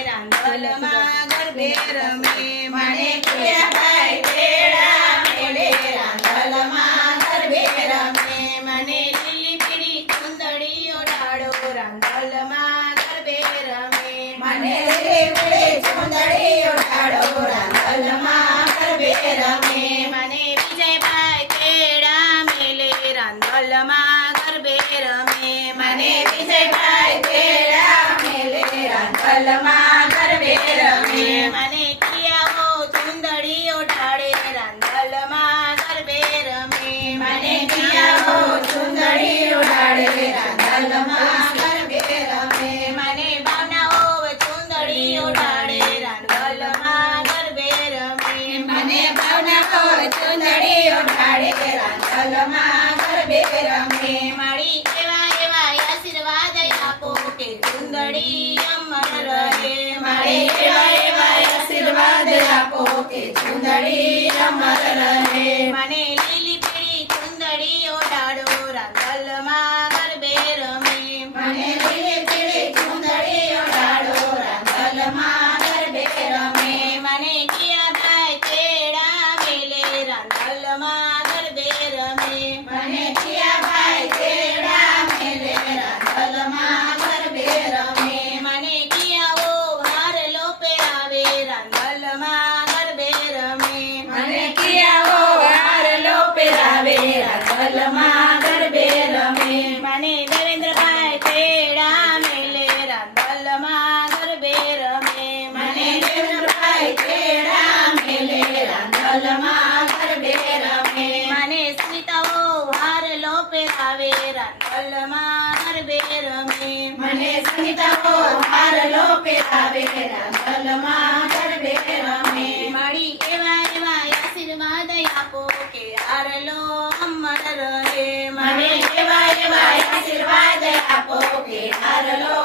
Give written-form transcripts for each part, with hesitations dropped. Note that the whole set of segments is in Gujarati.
રાંધલમાં ગરબે રમે મને કિયાભાઈ તેડા મેલે રાંધલમાં ગરબે રમે મને લીલી પીળી ચુંદડીઓ ડાળો રાંધલમાં ગરબે રમે મને લીલી પીળી ચુંદડીઓ ડાળો રાંધલમાં ગરબે રમે મને વિજયભાઈ તેડા મેલે રાંધલમાં ગરબે રમે મને વિજયભાઈ તેડા મેલે રાંધલમાં ગરબે રમે મને કિયાઓ ચુંદડીઓ ઢાળે રાંધલમાં ગરબે રમે મને કિયાઓ ચુંદડીઓ ઢાળે રાંધલમાં ગરબે રમે મને ભાવનાઓ ચુંદડીઓ ઢાળે રાંધલમાં ગરબે રમે મને ભાવનાઓ ચુંદડીઓ ઢાળે રાંધલમાં ગરબે રમે મારી એવા એવા આશીર્વાદ આપો કે ચુંદડી અમર રહે મારી એવા એવા આશીર્વાદ આપો કે ચુંદડી અમર રહે મને લીલી પીળી ચુંદડીઓ ડાળો રાંધલમાં ગરબે રમે મને લીલી પીળી ચુંદડીઓ ડાળો રાંધલમાં ગરબે રમે મને કિયાભાઈ તેડા મેલે રાંધલમાં ગરબે રમે મને કિયાભાઈ તેડા મેલે રાંધલમાં ગરબે રમે મને કિયાઓ હારલો પહેરાવે રાંધલમાં ગરબે રમે મને કિયાઓ હારલો પહેરાવે રાંધલમાં ગરબે રમે મને દેવેન્દ્રભાઈ તેડા મેલે રાંધલમાં ગરબે રમે મને દેવેન્દ્રભાઈ તેડા મેલે રાંધલમાં ગરબે રમે મને સ્મિતાઓ હારલો પહેરાવે રાંધલમાં ગરબે રમે મને સ્મિતાઓ હારલો પહેરાવે રાંધલમાં ગરબે રમે મારી એવા એવા આશીર્વાદ આપો કે હારલો અમર રહે મને એવા એવા આશીર્વાદ આપો કે હારલો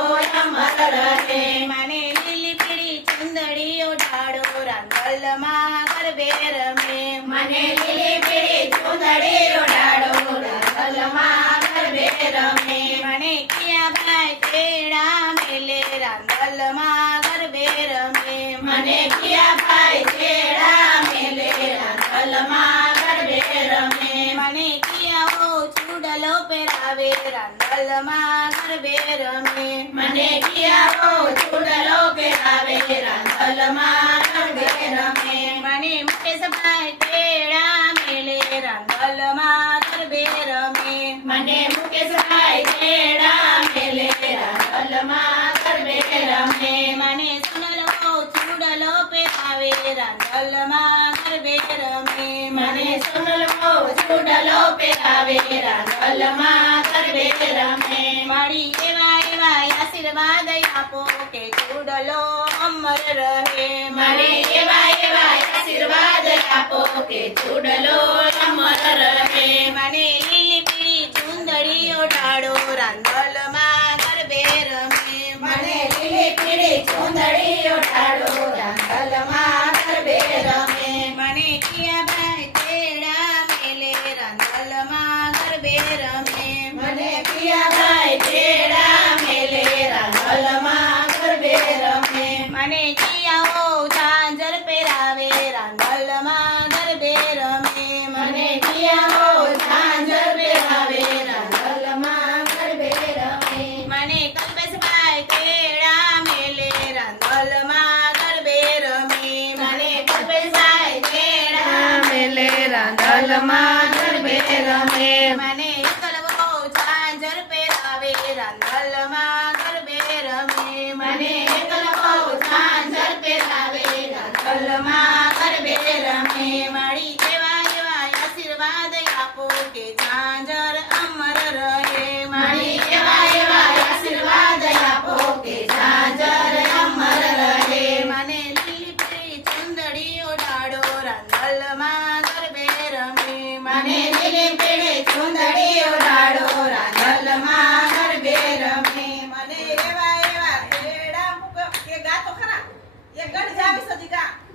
અમર રહે મને લીલી પીળી ચુંદડીઓ ઢાળો રાંધલમાં ગરબે રમે મને લીલી પીળી ચુંદડીઓ ઢાળો રાંધલમાં ગરબે રમે મને કિયાભાઈ તેડા મેલે રાંધલમાં ગરબે રમે મને કિયાભાઈ તેડા મેલે રાંધલમાં ગરબે રમે મને કિયાઓ ચૂડલો પહેરાવે રાંધલમાં ગરબે રમે મને કિયાઓ ચૂડલો પહેરાવે રાંધલમાં ગરબે રમે મને મુકેશભાઈ તેડા મેલે રાંધલમાં ગરબે રમે મને મુકેશભાઈ તેડા મેલે રાંધલમાં ગરબે રમે મને સોનલો ચૂડલો પહેરાવે રાંધલમાં ગરબે રમે મને સોનલો ચૂડલો પહેરાવે રાંધલમાં ગરબે રમે મારી એવા એવા આશીર્વાદ આપો કે ચૂડલો અમર રહે મારી એવા એવા આશીર્વાદ આપો કે ચૂડલો અમર રહે મને લીલી પીળી ચુંદડીઓ ઢાળો રાંધલમાં ગરબે રમે મને લીલી પીળી ચુંદડીઓ ઢાળો રાંધલમાં ગરબે રમે મને કિયાભાઈ તેડા મેલે રાંધલમાં ગરબે રમે મને કિયાભાઈ તેડા મેલે રાંધલમાં ગરબે રમે મને કિયાઓ ઝાંઝર પહેરાવે રાંધલમાં ગરબે રમે મને કિયાઓ ઝાંઝર પહેરાવે રાંધલમાં ગરબે રમે મને કલ્પેશભાઈ તેડા મેલે રાંધલમાં ગરબે રમે મને કલ્પેશભાઈ તેડા મેલે રાંધલમાં ગરબે રમે મને કલવો ઝાંઝર પહેરાવે રાંધલમાં ગરબે રમે મને કલવો ઝાંઝર પહેરાવે રાંધલમાં ગરબે રમે મારી એવા એવા આશીર્વાદ આપો કે ઝાંઝર અમર રહે મારી એવા એવા આશીર્વાદ આપો કે ઝાંઝર અમર રહે મને લીલી પીળી ચુંદડીઓ ઢાળો રાંધલમાં ગરબે રમે મને